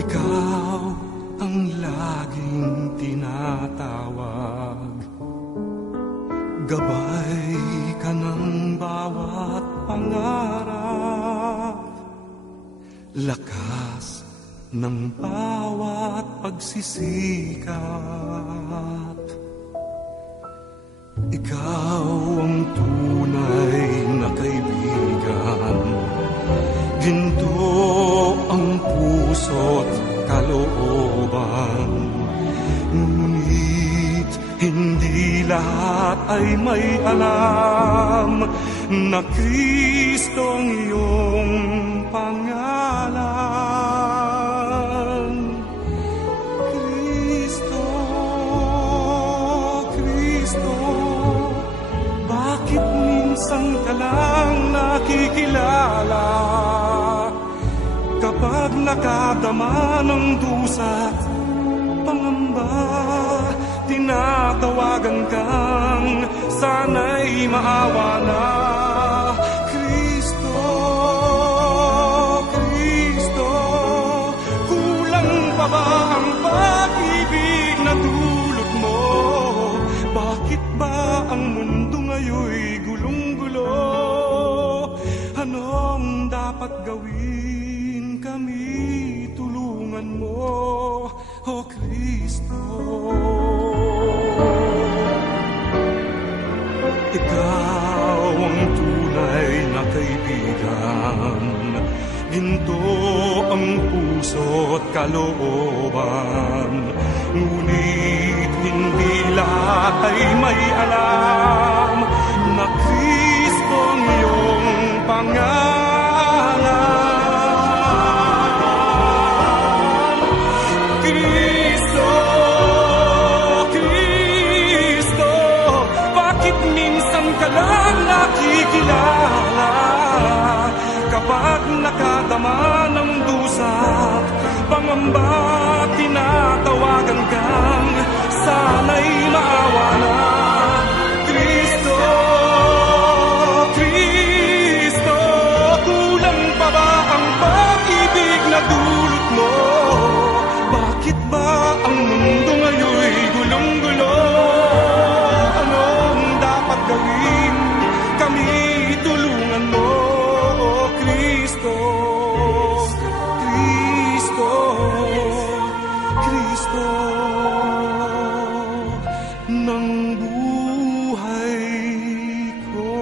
Ikaw ang laging tinatawag, gabay ka ng bawat pangarap, lakas ng bawat pagsisikap. Ikaw ang tunay ay may alam na Kristo ang iyong pangalan. Kristo, Kristo, bakit minsan ka lang nakikilala? Kapag nakadama ng dusa't pangamba, tinatawagan kang sana'y maawa na. Kristo, Kristo, kulang pa ba ang pag-ibig na dulot mo? Bakit ba ang mundo ngayon'y gulong-gulo? Anong dapat gawin? Kami tulungan mo, O Kristo. Ikaw ang tunay na kaibigan, ginto ang puso't kalooban. Ngunit hindi lahat ay may alam na Kristo ang iyong pangalan. Kristo, Kristo, bakit minsan ka lang nakikilala? Kapag nakadama ng dusa't pangamba, tinatawagan kang sana'y maawa na. Kristo, Kristo, kulang pa ba ang pag-ibig na dulot mo? Bakit ba ang mundo ngayon'y gulong-gulo? Anong dapat gawin? Kami tulungan mo, O Kristo. Kristo, Kristo ng buhay ko.